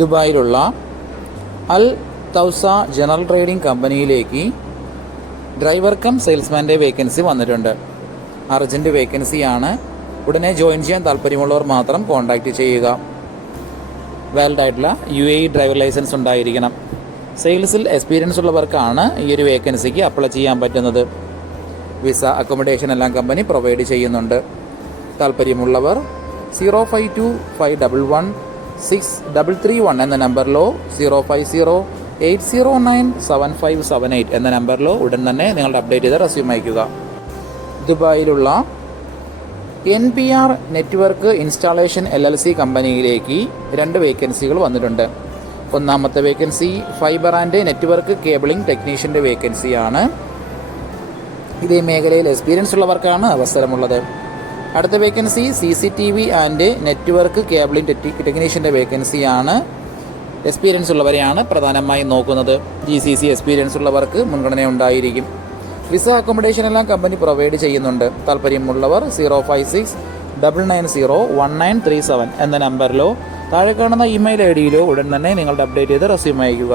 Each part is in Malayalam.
ദുബായിലുള്ള അൽ തൗസ ജനറൽ ട്രേഡിംഗ് കമ്പനിയിലേക്ക് ഡ്രൈവർ കം സെയിൽസ്മാന്റെ വേക്കൻസി വന്നിട്ടുണ്ട്. അർജന്റ് വേക്കൻസിയാണ്. ഉടനെ ജോയിൻ ചെയ്യാൻ താല്പര്യമുള്ളവർ മാത്രം കോൺടാക്റ്റ് ചെയ്യുക. വാലിഡ് ആയിട്ടുള്ള യു എ ഡ്രൈവർ ലൈസൻസ് ഉണ്ടായിരിക്കണം. സെയിൽസിൽ എക്സ്പീരിയൻസ് ഉള്ളവർക്കാണ് ഈ ഒരു വേക്കൻസിക്ക് അപ്ലൈ ചെയ്യാൻ പറ്റുന്നത്. വിസ അക്കോമഡേഷൻ എല്ലാം കമ്പനി പ്രൊവൈഡ് ചെയ്യുന്നുണ്ട്. താല്പര്യമുള്ളവർ zero five two five double one six double three one എന്ന നമ്പറിലോ zero five zero eight zero nine seven five seven eight എന്ന നമ്പറിലോ ഉടൻ തന്നെ നിങ്ങളുടെ അപ്ഡേറ്റ് ചെയ്ത റെസ്യൂം അയക്കുക ദുബായിലുള്ള N P R network installation L L C കമ്പനിയിലേക്ക് രണ്ട് വേക്കൻസികൾ വന്നിട്ടുണ്ട്. ഒന്നാമത്തെ vacancy fiber and network cabling ടെക്നീഷ്യന്റെ വേക്കൻസിയാണ് ഇതേ മേഖലയിൽ എക്സ്പീരിയൻസ് ഉള്ളവർക്കാണ് അവസരമുള്ളത്. അടുത്ത vacancy C C T V and network cabling ടെക്നീഷ്യന്റെ വേക്കൻസിയാണ് എക്സ്പീരിയൻസ് ഉള്ളവരെയാണ് പ്രധാനമായും നോക്കുന്നത്. ജി സി സി എക്സ്പീരിയൻസ് ഉള്ളവർക്ക് മുൻഗണന ഉണ്ടായിരിക്കും. വിസ അക്കോമഡേഷൻ എല്ലാം കമ്പനി പ്രൊവൈഡ് ചെയ്യുന്നുണ്ട്. താല്പര്യമുള്ളവർ zero five six double nine zero one nine three seven എന്ന നമ്പറിലോ താഴെ കാണുന്ന ഇമെയിൽ ഐ ഡിയിലോ ഉടൻ തന്നെ നിങ്ങളുടെ അപ്ഡേറ്റ് ചെയ്ത് റെസ്യൂം അയക്കുക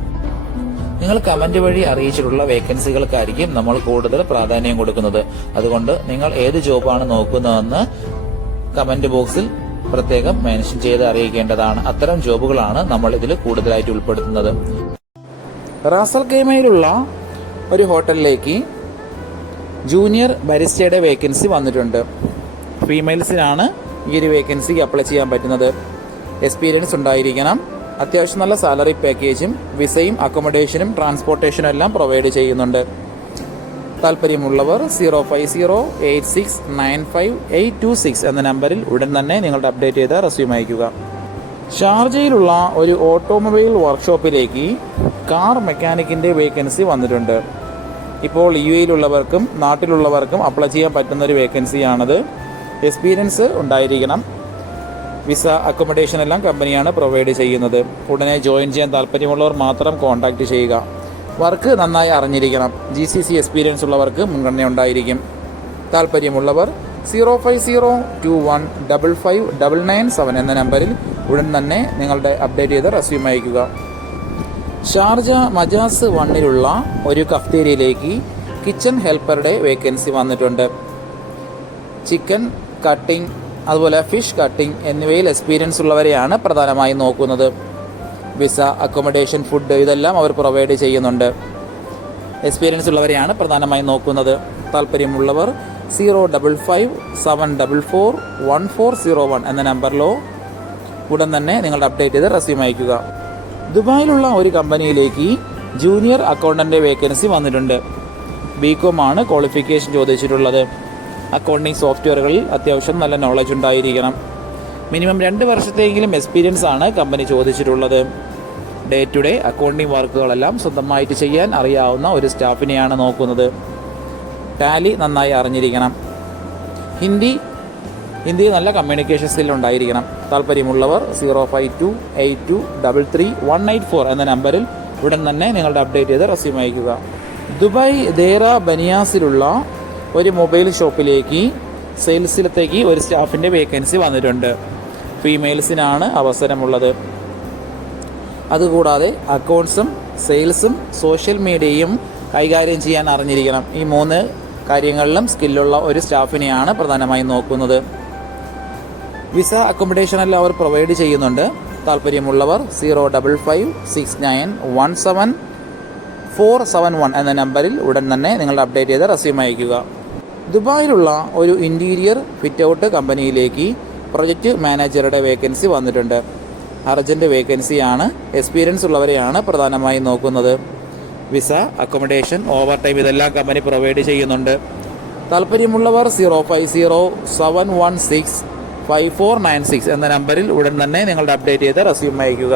നിങ്ങൾ കമന്റ് വഴി അറിയിച്ചിട്ടുള്ള വേക്കൻസികൾക്കായിരിക്കും നമ്മൾ കൂടുതൽ പ്രാധാന്യം കൊടുക്കുന്നത്. അതുകൊണ്ട് നിങ്ങൾ ഏത് ജോബാണ് നോക്കുന്നതെന്ന് കമന്റ് ബോക്സിൽ പ്രത്യേകം മെൻഷൻ ചെയ്ത് അറിയിക്കേണ്ടതാണ്. അത്തരം ജോബുകളാണ് നമ്മൾ ഇതിൽ കൂടുതലായിട്ട് ഉൾപ്പെടുത്തുന്നത്. റാസൽ കേമയിലുള്ള ഒരു ഹോട്ടലിലേക്ക് ജൂനിയർ ബരിസ്റ്റയുടെ വേക്കൻസി വന്നിട്ടുണ്ട്. ഫീമെയിൽസിനാണ് ഈ ഒരു വേക്കൻസിക്ക് അപ്ലൈ ചെയ്യാൻ പറ്റുന്നത്. എക്സ്പീരിയൻസ് ഉണ്ടായിരിക്കണം. അത്യാവശ്യം നല്ല സാലറി പാക്കേജും വിസയും അക്കോമഡേഷനും ട്രാൻസ്പോർട്ടേഷനും എല്ലാം പ്രൊവൈഡ് ചെയ്യുന്നുണ്ട്. താല്പര്യമുള്ളവർ zero five zero eight six nine five eight two six എന്ന നമ്പറിൽ ഉടൻ തന്നെ നിങ്ങളുടെ അപ്ഡേറ്റ് ചെയ്ത റെസ്യൂം അയക്കുക ഷാർജയിലുള്ള ഒരു ഓട്ടോമൊബൈൽ വർക്ക്ഷോപ്പിലേക്ക് കാർ മെക്കാനിക്കിന്റെ വേക്കൻസി വന്നിട്ടുണ്ട്. ഇപ്പോൾ യു എയിലുള്ളവർക്കും നാട്ടിലുള്ളവർക്കും അപ്ലൈ ചെയ്യാൻ പറ്റുന്ന ഒരു വേക്കൻസിയാണത് എക്സ്പീരിയൻസ് ഉണ്ടായിരിക്കണം. വിസ അക്കോമഡേഷൻ എല്ലാം കമ്പനിയാണ് പ്രൊവൈഡ് ചെയ്യുന്നത്. ഉടനെ ജോയിൻ ചെയ്യാൻ താല്പര്യമുള്ളവർ മാത്രം കോൺടാക്റ്റ് ചെയ്യുക. വർക്ക് നന്നായി അറിഞ്ഞിരിക്കണം. ജി സി സി എക്സ്പീരിയൻസ് ഉള്ളവർക്ക് മുൻഗണന ഉണ്ടായിരിക്കും. താല്പര്യമുള്ളവർ zero five zero two one double five double nine seven എന്ന നമ്പറിൽ ഉടൻ തന്നെ നിങ്ങളുടെ അപ്ഡേറ്റ് ചെയ്ത റെസ്യൂം അയക്കുക ഷാർജ മജാസ് വണ്ണിലുള്ള ഒരു കഫ്തേരിയയിലേക്ക് കിച്ചൺ ഹെൽപ്പറുടെ വേക്കൻസി വന്നിട്ടുണ്ട്. ചിക്കൻ കട്ടിംഗ് അതുപോലെ ഫിഷ് കട്ടിംഗ് എന്നിവയിൽ എക്സ്പീരിയൻസ് ഉള്ളവരെയാണ് പ്രധാനമായും നോക്കുന്നത്. വിസ അക്കോമഡേഷൻ ഫുഡ് ഇതെല്ലാം അവർ പ്രൊവൈഡ് ചെയ്യുന്നുണ്ട്. എക്സ്പീരിയൻസ് ഉള്ളവരെയാണ് പ്രധാനമായും നോക്കുന്നത്. താല്പര്യമുള്ളവർ zero double five seven double four one four zero one എന്ന നമ്പറിലോ ഉടൻ തന്നെ നിങ്ങളുടെ അപ്ഡേറ്റ് ചെയ്ത് റെസ്യൂം അയക്കുക ദുബായിലുള്ള ഒരു കമ്പനിയിലേക്ക് ജൂനിയർ അക്കൗണ്ടന്റെ വേക്കൻസി വന്നിട്ടുണ്ട്. ബികോം ആണ് ക്വാളിഫിക്കേഷൻ ചോദിച്ചിട്ടുള്ളത്. അക്കൗണ്ടിംഗ് സോഫ്റ്റ്വെയറുകളിൽ അത്യാവശ്യം നല്ല നോളജ് ഉണ്ടായിരിക്കണം. മിനിമം രണ്ട് വർഷത്തെങ്കിലും എക്സ്പീരിയൻസ് ആണ് കമ്പനി ചോദിച്ചിട്ടുള്ളത്. ഡേ ടു ഡേ അക്കൗണ്ടിങ് വർക്കുകളെല്ലാം സ്വന്തമായിട്ട് ചെയ്യാൻ അറിയാവുന്ന ഒരു സ്റ്റാഫിനെയാണ് നോക്കുന്നത്. ടാലി നന്നായി അറിഞ്ഞിരിക്കണം. ഹിന്ദി ഹിന്ദി നല്ല കമ്മ്യൂണിക്കേഷൻ സ്കിൽ ഉണ്ടായിരിക്കണം. താല്പര്യമുള്ളവർ zero five two eight two double three one eight four എന്ന നമ്പറിൽ ഉടൻ തന്നെ നിങ്ങളുടെ അപ്ഡേറ്റ് ചെയ്ത് റെസ്യൂം അയക്കുക ദുബായ് ദേറ ബനിയാസിലുള്ള ഒരു മൊബൈൽ ഷോപ്പിലേക്ക് സെയിൽസിലത്തേക്ക് ഒരു സ്റ്റാഫിന്റെ വേക്കൻസി വന്നിട്ടുണ്ട്. ഫീമെയിൽസിനാണ് അവസരമുള്ളത്. അതുകൂടാതെ അക്കൗണ്ട്സും സെയിൽസും സോഷ്യൽ മീഡിയയും കൈകാര്യം ചെയ്യാൻ അറിഞ്ഞിരിക്കണം. ഈ മൂന്ന് കാര്യങ്ങളിലും സ്കില്ലുള്ള ഒരു സ്റ്റാഫിനെയാണ് പ്രധാനമായും നോക്കുന്നത്. വിസ അക്കോമഡേഷൻ എല്ലാം അവർ പ്രൊവൈഡ് ചെയ്യുന്നുണ്ട്. താല്പര്യമുള്ളവർ zero double five six nine one seven four seven one എന്ന നമ്പറിൽ ഉടൻ തന്നെ നിങ്ങളുടെ അപ്ഡേറ്റ് ചെയ്ത് റെസ്യൂം അയക്കുക ദുബായിലുള്ള ഒരു ഇന്റീരിയർ ഫിറ്റ് ഔട്ട് കമ്പനിയിലേക്ക് പ്രൊജക്റ്റ് മാനേജറുടെ വേക്കൻസി വന്നിട്ടുണ്ട്. അർജന്റ് വേക്കൻസിയാണ് എക്സ്പീരിയൻസ് ഉള്ളവരെയാണ് പ്രധാനമായും നോക്കുന്നത്. വിസ അക്കോമഡേഷൻ ഓവർ ടൈം ഇതെല്ലാം കമ്പനി പ്രൊവൈഡ് ചെയ്യുന്നുണ്ട്. താല്പര്യമുള്ളവർ zero five zero seven one six five four nine six എന്ന നമ്പറിൽ ഉടൻ തന്നെ നിങ്ങളുടെ അപ്ഡേറ്റ് ചെയ്ത് റെസ്യൂം അയക്കുക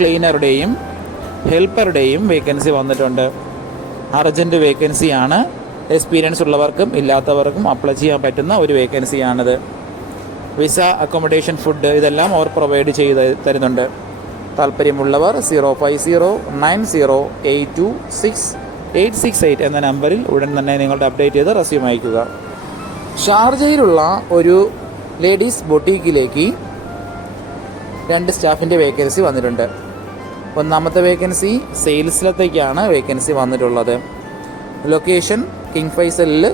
ക്ലീനറുടെയും ഹെൽപ്പറുടെയും വേക്കൻസി വന്നിട്ടുണ്ട്. അർജന്റ് വേക്കൻസിയാണ്. എക്സ്പീരിയൻസ് ഉള്ളവർക്കും ഇല്ലാത്തവർക്കും അപ്ലൈ ചെയ്യാൻ പറ്റുന്ന ഒരു വേക്കൻസിയാണിത്. വിസ അക്കോമഡേഷൻ ഫുഡ് ഇതെല്ലാം അവർ പ്രൊവൈഡ് ചെയ്ത് തരുന്നുണ്ട്. താല്പര്യമുള്ളവർ zero five zero nine zero eight two six eight six eight എന്ന നമ്പറിൽ ഉടൻ തന്നെ നിങ്ങളുടെ അപ്ഡേറ്റ് ചെയ്ത് റെസ്യൂം അയക്കുക ഷാർജയിലുള്ള ഒരു ലേഡീസ് ബൊട്ടീക്കിലേക്ക് രണ്ട് സ്റ്റാഫിന്റെ വേക്കൻസി വന്നിട്ടുണ്ട്. ഒന്നാമത്തെ വേക്കൻസി സെയിൽസിലത്തേക്കാണ് വേക്കൻസി വന്നിട്ടുള്ളത്. ലൊക്കേഷൻ കിങ് ഫൈസലിൽ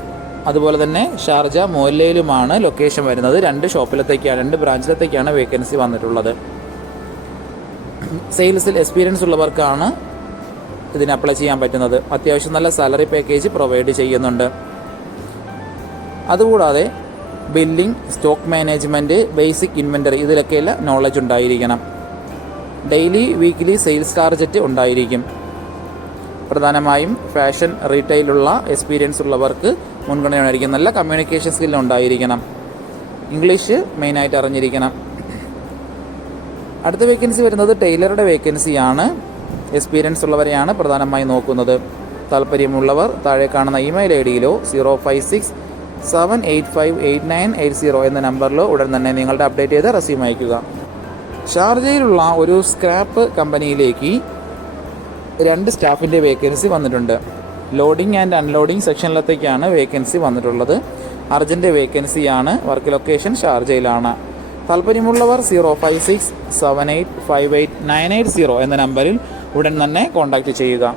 അതുപോലെ തന്നെ ഷാർജ മോല്ലയിലുമാണ് ലൊക്കേഷൻ വരുന്നത്. രണ്ട് ഷോപ്പിലത്തേക്കാണ് രണ്ട് ബ്രാഞ്ചിലത്തേക്കാണ് വേക്കൻസി വന്നിട്ടുള്ളത്. സെയിൽസിൽ എക്സ്പീരിയൻസ് ഉള്ളവർക്കാണ് ഇതിന് അപ്ലൈ ചെയ്യാൻ പറ്റുന്നത്. അത്യാവശ്യം നല്ല സാലറി പാക്കേജ് പ്രൊവൈഡ് ചെയ്യുന്നുണ്ട്. അതുകൂടാതെ billing stock management basic inventory ഇതിലൊക്കെയുള്ള knowledge ഉണ്ടായിരിക്കണം. ഡെയിലി വീക്ക്ലി സെയിൽസ് ടാർജറ്റ് ഉണ്ടായിരിക്കും. പ്രധാനമായും ഫാഷൻ റീറ്റെയിലുള്ള എക്സ്പീരിയൻസ് ഉള്ളവർക്ക് മുൻഗണനയായിരിക്കും. നല്ല കമ്മ്യൂണിക്കേഷൻ സ്കിൽ ഉണ്ടായിരിക്കണം. ഇംഗ്ലീഷ് മെയിനായിട്ട് അറിഞ്ഞിരിക്കണം. അടുത്ത വേക്കൻസി വരുന്നത് ടൈലറുടെ വേക്കൻസിയാണ് എക്സ്പീരിയൻസ് ഉള്ളവരെയാണ് പ്രധാനമായും നോക്കുന്നത്. താല്പര്യമുള്ളവർ താഴെ കാണുന്ന email I ഡിയിലോ zero five six seven eight five eight nine eight zero എന്ന നമ്പറിലോ ഉടൻ തന്നെ നിങ്ങളുടെ അപ്ഡേറ്റ് ചെയ്ത് റെസ്യൂം അയയ്ക്കുക. ഷാർജയിലുള്ള ഒരു സ്ക്രാപ്പ് കമ്പനിയിലേക്ക് രണ്ട് സ്റ്റാഫിന്റെ വേക്കൻസി വന്നിട്ടുണ്ട്. ലോഡിംഗ് ആൻഡ് അൺലോഡിംഗ് സെക്ഷനിലത്തേക്കാണ് വേക്കൻസി വന്നിട്ടുള്ളത്. അർജന്റ് വേക്കൻസിയാണ് വർക്ക് ലൊക്കേഷൻ ഷാർജയിലാണ്. താല്പര്യമുള്ളവർ zero five six seven eight five eight nine eight zero എന്ന നമ്പറിൽ ഉടൻ തന്നെ കോൺടാക്റ്റ് ചെയ്യുക.